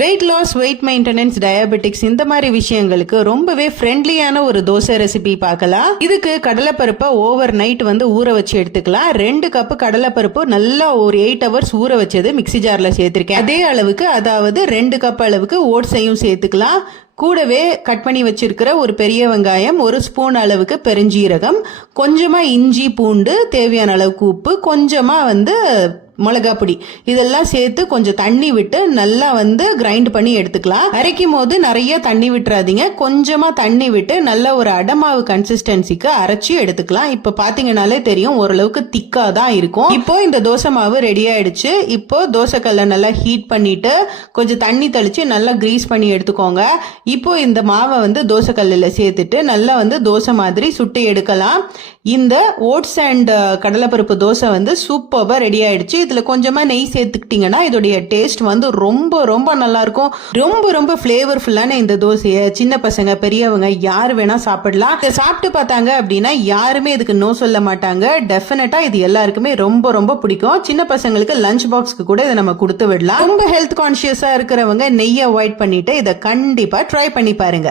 Wait loss, weight maintenance, diabetics இந்த மாதிரி விஷயங்களுக்கு ரொம்பவே ஃப்ரெண்ட்லியான ஒரு தோசை ரெசிபி பார்க்கலாம். இதுக்கு கடலைப்பருப்பை ஓவர் நைட் ஊற வச்சு எடுத்துக்கலாம். 2 கப் கடலைப்பருப்பு நல்லா ஒரு 8 ஹவர்ஸ் ஊற வச்சது மிக்ஸி ஜார்ல சேர்த்திருக்கேன். அதே அளவுக்கு, அதாவது 2 கப் அளவுக்கு ஓட்ஸையும் சேர்த்துக்கலாம். கூடவே கட் பண்ணி வச்சிருக்கிற ஒரு பெரிய வெங்காயம், 1 ஸ்பூன் அளவுக்கு பெருஞ்சீரகம், கொஞ்சமா இஞ்சி பூண்டு, தேவையான அளவுக்கு உப்பு, கொஞ்சமா மிளகா பொடி, இதெல்லாம் சேர்த்து கொஞ்சம் தண்ணி விட்டு நல்லா கிரைண்ட் பண்ணி எடுத்துக்கலாம். அரைக்கும் போது நிறைய தண்ணி விட்டுறாதீங்க, கொஞ்சமா தண்ணி விட்டு நல்ல ஒரு அடமாவு கன்சிஸ்டன்சிக்கு அரைச்சி எடுத்துக்கலாம். இப்ப பாத்தீங்கன்னாலே தெரியும், ஓரளவுக்கு திக்கா தான் இருக்கும். இப்போ இந்த தோசை மாவு ரெடி ஆயிடுச்சு. இப்போ தோசைக்கல்ல நல்லா ஹீட் பண்ணிட்டு கொஞ்சம் தண்ணி தெளிச்சு நல்லா கிரீஸ் பண்ணி எடுத்துக்கோங்க. இப்போ இந்த மாவை தோசைக்கல்லில் சேர்த்துட்டு நல்லா தோசை மாதிரி சுட்டு எடுக்கலாம். இந்த ஓட்ஸ் அண்ட் கடலைப்பருப்பு தோசை சூப்பராக ரெடி ஆயிடுச்சு. இதுல கொஞ்சமா நெய் சேர்த்துக்கிட்டீங்கன்னா இதோடைய டேஸ்ட் ரொம்ப ரொம்ப நல்லா இருக்கும். ரொம்ப ரொம்ப ஃபிளேவர்ஃபுல்லான இந்த தோசையை சின்ன பசங்க பெரியவங்க யார் வேணா சாப்பிடலாம். இதை சாப்பிட்டு பார்த்தாங்க அப்படின்னா யாருமே இதுக்கு நோ சொல்ல மாட்டாங்க. டெஃபினட்டா இது எல்லாருக்குமே ரொம்ப ரொம்ப பிடிக்கும். சின்ன பசங்களுக்கு லஞ்ச் பாக்ஸ்க்கு கூட இதை நம்ம கொடுத்து விடலாம். ரொம்ப ஹெல்த் கான்சியஸா இருக்கிறவங்க நெய்யை அவாய்ட் பண்ணிட்டு இதை கண்டிப்பா ட்ரை பண்ணி பாருங்க.